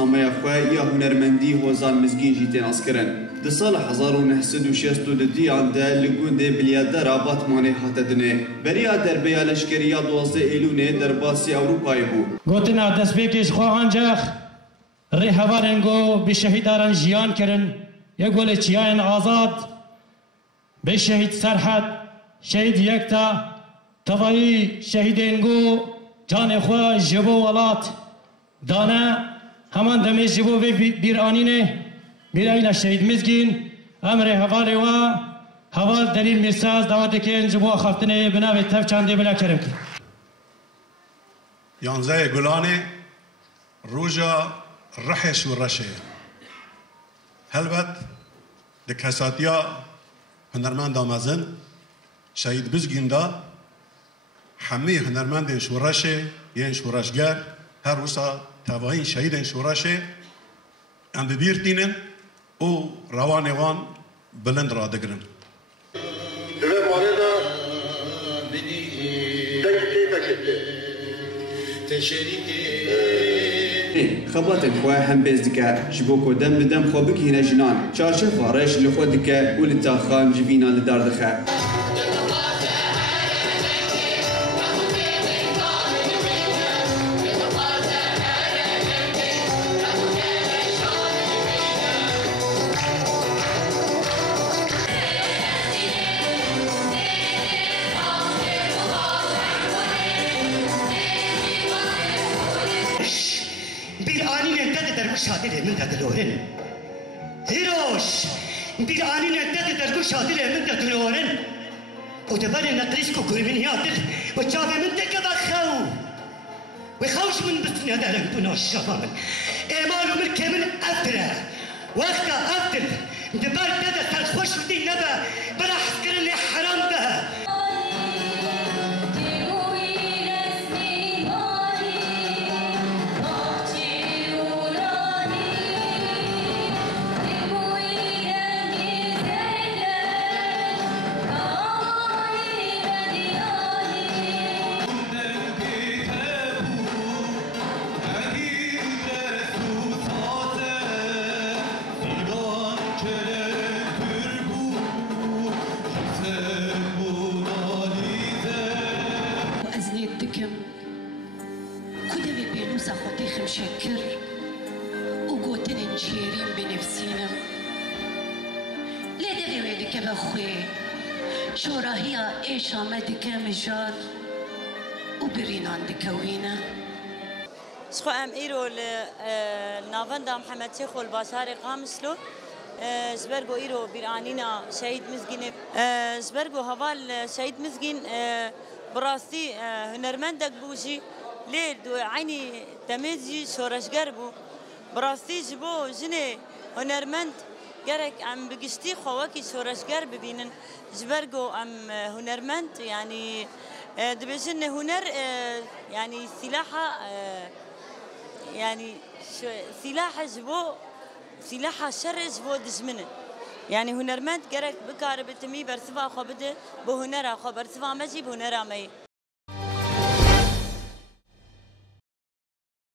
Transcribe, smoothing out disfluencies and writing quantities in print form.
ناسنامه خواه یا هنرمندی هوزان مزگین جیتین اسکرن. ده سال 1962 آنده لگونده بلیاده رابط مانه هاتدنه. بریا دربیا لشکریا 12 ایلونه در باسی اروپای بو. گوتنا دست بکش خواه انجاخ ری هوارنگو به شهیداران جیان کرن یک گل چیان آزاد به شهید سرحد شهید یکتا توایی شهیدنگو جان خواه جبو ولات دانه همان دمی جبو بیرانینه بیرایل شهید مزگین امر حوالی و حوال دلیل میرساز دعوت که جبو خفتنه بناوی تف چانده بلا کرم کی یانزه گلانه روژا رحش و رشه هلبت دکساتیا هنرمند آمازن شهید بزگین دا همه هنرمند شورشه یه شورشگر هر روزا توایی شهید شورشه ام ببیرتینن او روان وان بلند را دگرن خبات خواه هم بزدکه جبو کدم بدم خوابک هینه جنان چارچه فارش لخود دکه و لطاخان جوینا لداردخه شادی من دلورن هیروش بیرانی ندت درگو شادی من دلورن و دبر نقريش كو كرمين يادل و جاب من دك بخو و خوش من بسنا دارن بنا الشباب ايمانو من كمل افتره وقتا افتل دبر دد ترخوش ودي نبا بلا حسكر اللي حرام بها شكر وقوتن نشيرين بنفسينا لا دبي ويدك بخوي شورا هي ايش عمتك مجار وبرين عندك وينا شخو ام ايرو نافندا محمد شيخ والباشاري قامسلو زبرگو ايرو بيرانينا شهيد مزگين زبرگو هوال شهيد مزگين براستي هنرمندك بوجي ليه دو عيني تميزي شورشگر بو براستي جبو جني هنرمند گرك ام بگشتي خواكي شورشگر ببينن جبرگو ام هنرمند يعني دبجن هنر يعني سلاحة يعني سلاح جبو سلاح الشر جبو دجمنه يعني هنرمند گرك بكار بتمي برسفا خو بده بو هنرا خو برسفا مجي بهنرا مي